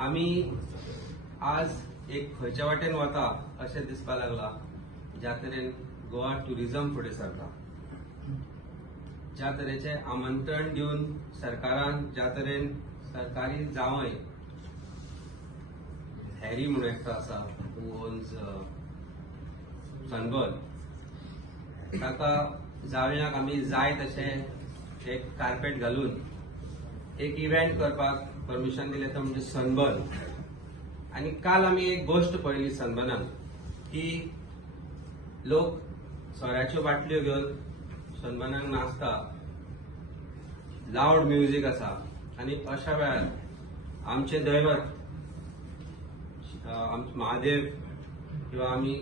आम्ही आज एक खंयच्या वाटेन वता अशें दिसपाक लागला ज्या तरेन गोवा ट्युरिझम फुडें सरता, ज्या तरेचे आमंत्रण दिवन सरकारान ज्या तरेन सरकारी जावंय हॅरी म्हणून एकटो आसा हू ओन्स सनबर्न, ताका जावयाक आमी जाय तशें एक कार्पेट घालून एक इव्हेंट करपाक परमिशन दिलें तो म्हणजे सनबर्न. आणि काल आमी एक गोष्ट पळयली सनबर्नान की लोक सोऱ्याच्यो बाटल्यो घेवन सनबर्नाक नाचता, लावड म्युझिक आसा आणि अशा वेळार आमचे दैवत महादेव किंवा आमी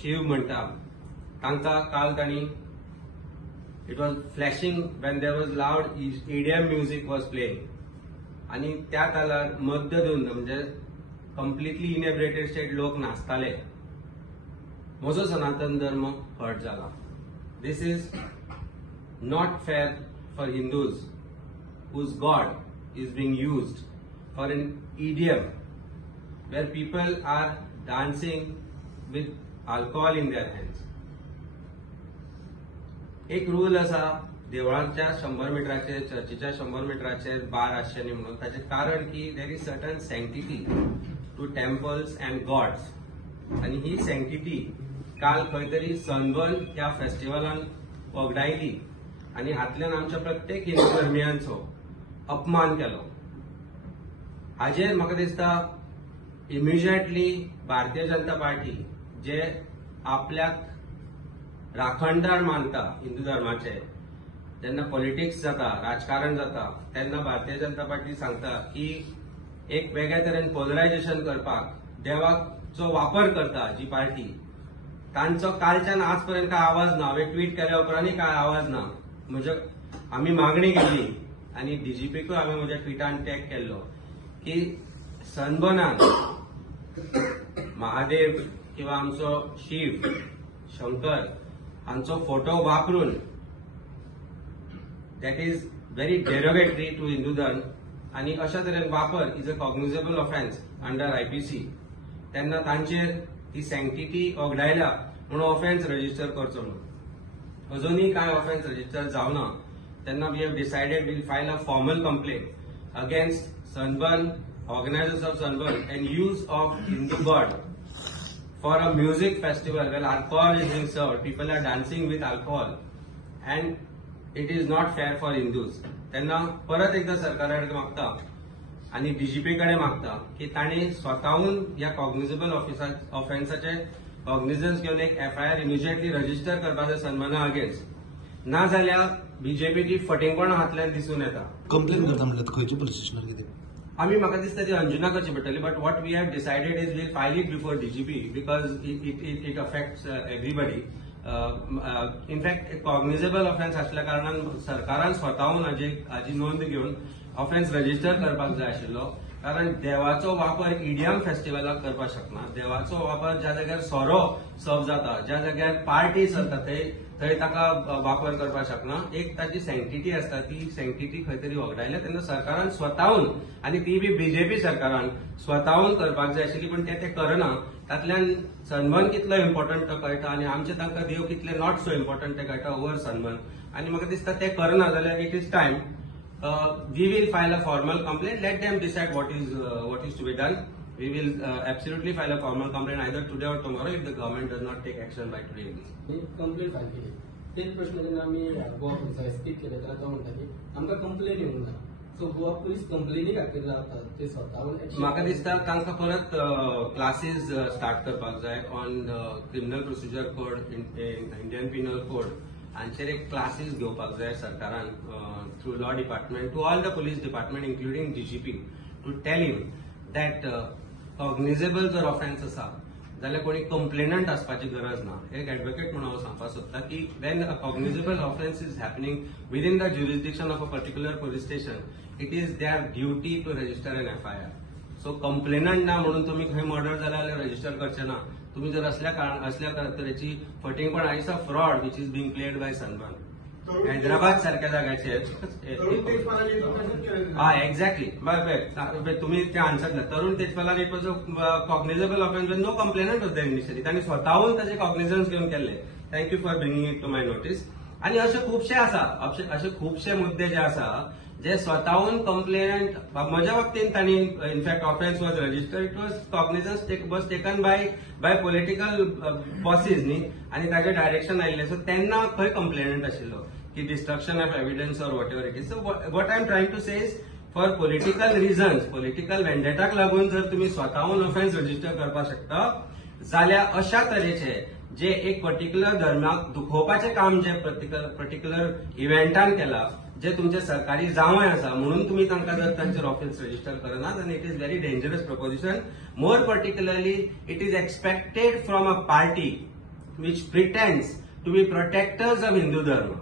शिव म्हणटा तांकां काल तांणी it was flashing when there was loud EDM music was playing आणि त्या तालार मध्य धुंद म्हणजे कम्प्लिटली इनेब्रेटेड स्टेट लोक नाचताले. म्हजो सनातन धर्म हर्ट जाला. This is not fair for Hindus whose God is being used for an EDM where people are dancing with alcohol in their hands. एक रूल आसा देवळाच्या 100 मिटराचेर, चर्चीच्या 100 मिटराचेर बार आसचे न्ही म्हणून. ताचे कारण की there is certain sanctity to temples and gods, आणि ही सँक्टिटी काल खंय तरी सनबर्न ह्या फेस्टिवलान वगडायली आणि हातल्यान आमच्या प्रत्येक हिंदू धर्मियांचो अपमान केलो. हाजेर म्हाका दिसता इमिजिएटली भारतीय जनता पार्टी जे आपल्याक राखणदार मानता हिंदू धर्माचे, जेन्ना पॉलिटिक्स जाता, राजकारण जाता, तेन्ना भारतीय जनता पार्टी सांगता की एक वेगळ्या तरेन पोलरायझेशन करपाक देवाचो वापर करता जी पार्टी, तांचो कालच्यान आज पर्यंत काय आवाज ना. हांवें ट्वीट केल्या उपरांतूय काय आवाज ना. म्हणजे आमी मागणी केली आणि DGPकूय हांवें म्हज्या ट्विटान टॅग केल्लो की सनबर्नान महादेव किंवा आमचो शिव शंकर हांचो फोटो वापरून that is very derogatory to Hindu धर्म आणि अशा तरेन वापर is a cognizable offence under IPC. तेन्ना तांचेर ती सँक्टिटी वगडायल्या म्हणून ऑफेन्स रजिस्टर करचो म्हणून. अजुनूय काय ऑफेन्स रजिस्टर जावना. तेन्ना we have decided will file a formal complaint against Sunburn, organisers of Sunburn and use of Hindu god for a music festival where alcohol is being served, people are dancing with alcohol, and it is not fair for Hindus. त्यांना परत एकदा सरकाराकडे मागता आणि DGP कडे मागता की तांणी स्वतःहून या कॉग्निजेबल ऑफेन्साचे कॉग्निझन्स घेऊन एक FIR इमिजिएटली रजिस्टर करपाचे सन्माना अगेन्स्ट. ना जाल्यार BJPची फटिंगपणां हातल्यान दिसून येता. कंप्लेन करता म्हणल्यार खंयच्या पुलीस स्टेशनार कितें आम्ही म्हाका दिसता ती अंजुना करची पडटली. But what we have decided is will file it before DGP because it affects everybody. In fact cognizable offence असल्या कारणान सरकारान स्वतःहून हाजी नोंद घेऊन ऑफेन्स रजिस्टर करपाक जाय आशिल्लो. कारण देवाचो वापर EDM फेस्टिवलाक करपाक शकना. देवाचो वापर ज्या जाग्यार सोरो सर्व जाता, ज्या जाग्यार पार्टी चलता थंय ताका वापर करपाक शकना. एक ताची सँक्टिटी आसता, ती सँक्टिटी खंय तरी वगडायल्या तेन्ना सरकारान स्वतःहून आणि ती बी BJP सरकारान स्वतःहून करपाक जाय आशिल्ली. पण ते करना. तातल्यान सनबर्न कितलो इम्पॉर्टंट तो कळटा आणि आमचे तांकां देव कितले नॉट सो इम्पॉर्टंट ते कळटा ओवर सनबर्न. आणि म्हाका दिसता ते करना जाल्यार it is time we will file a formal complaint. Let them decide what is to be done. We will absolutely file a formal complaint either today or tomorrow if the government does not take action by today. Complaint file केली. तेच प्रश्न जेन्ना आमी Goa पुलिसाक speak केले तेन्ना तो म्हणटा की आमकां कंप्लेन येवंक ना. सो गोवा पुलीस कंप्लेनी खातीर रावतात, ते स्वताहून. म्हाका दिसता तांकां परत क्लासीस स्टार्ट करपाक जाय on criminal procedure code, Indian penal code हांचेर एक क्लासीस घेवपाक जाय सरकारान through law department to all the police department including DGP to tell him that cognizable जर ऑफेन्स आसा जाल्यार कोणी कंप्लेनंट आसपाची गरज ना. एक एडवोकेट म्हणून हांव सांगपाक सोदता की when a cognizable offence is happening within the jurisdiction of a particular police station, it is their duty to register an FIR. So complainant ना म्हणून तुम्ही खंय मर्डर जाला जाल्यार रजिस्टर करचे ना. तुम्ही जर असल्या तरेची फटिंगपण is a fraud which is being played by Sunburn. Hyderabad सारख्या जाग्याचेर एक्झॅक्टली तुम्ही ते आन्सर दिला. तरुण तेजपालान it was a cognizable offence no complainant होता इनिशियली. तांणी स्वतःहून ताचे कॉग्निझन्स घेऊन केले. Thank you for bringing it to my notice. आणि असे खूपशे आसा, असे खूपशे मुद्दे जे आसा जे स्वतःहून कंप्लेनंट, म्हज्या बाबतींत तांणी in fact offence was registered, it was cognizance was taken by political bosses न्ही, आणि ताचे डायरेक्शन आयिल्ले. सो तेन्ना खंय कंप्लेनंट आशिल्लो की destruction of evidence or whatever it is. So what I am trying to say is for political reasons, political वेंडेटाक लागून जर तुम्ही स्वतःहून ऑफेन्स रजिस्टर करपाक शकता जाल्यार अशा तरेचे जे एक पर्टिक्युलर धर्माक दुखोवपाचें काम जे पर्टिक्युलर इव्हेंटान केला, जे तुमचे सरकारी जावंय आसा म्हणून तुम्ही तांकां जर तांचेर ऑफेन्स रजिस्टर करनात, आनी it is very dangerous preposition. More particularly it is expected from a party which pretends to be protectors of Hindu Dharma.